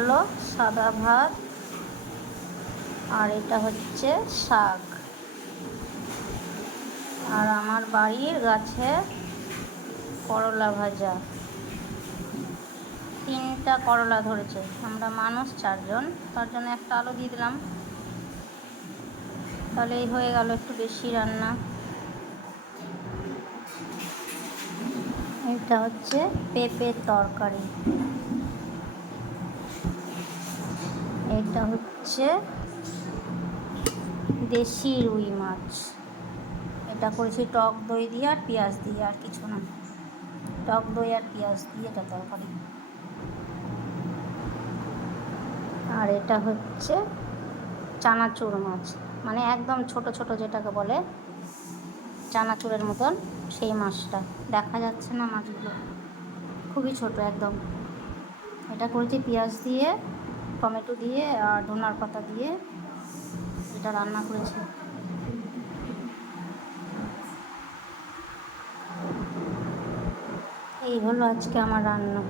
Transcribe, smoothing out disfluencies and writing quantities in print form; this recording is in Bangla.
হলো সাদা ভাত, আর এটা হচ্ছে শাক। আর আমার বাড়ির গাছে করলা ভাজা। 3টা করলা ধরেছে, আমরা মানুষ 4 জন, তার জন্য একটা আলু দিয়ে দিলাম, তাহলে এই হয়ে গেল একটু বেশি রান্না। এটা হচ্ছে পেঁপের তরকারি। এটা হচ্ছে দেশি রুই মাছ। এটা করেছি টক দই দিয়ে আর পেঁয়াজ দিয়ে, আর কিছু না। টক দই আর পেঁয়াজ দিয়ে এটা তরকারি। আর এটা হচ্ছে চানাচুর মাছ, মানে একদম ছোট ছোট যেটাকে বলে চানাচুরের মতন, সেই মাছটা। দেখা যাচ্ছে না মাছগুলো, খুবই ছোট একদম। এটা করেছি পেঁয়াজ দিয়ে, টমেটো দিয়ে আর ধনার পাতা দিয়ে এটা রান্না করেছি। এই হলো আজকে আমার রান্না।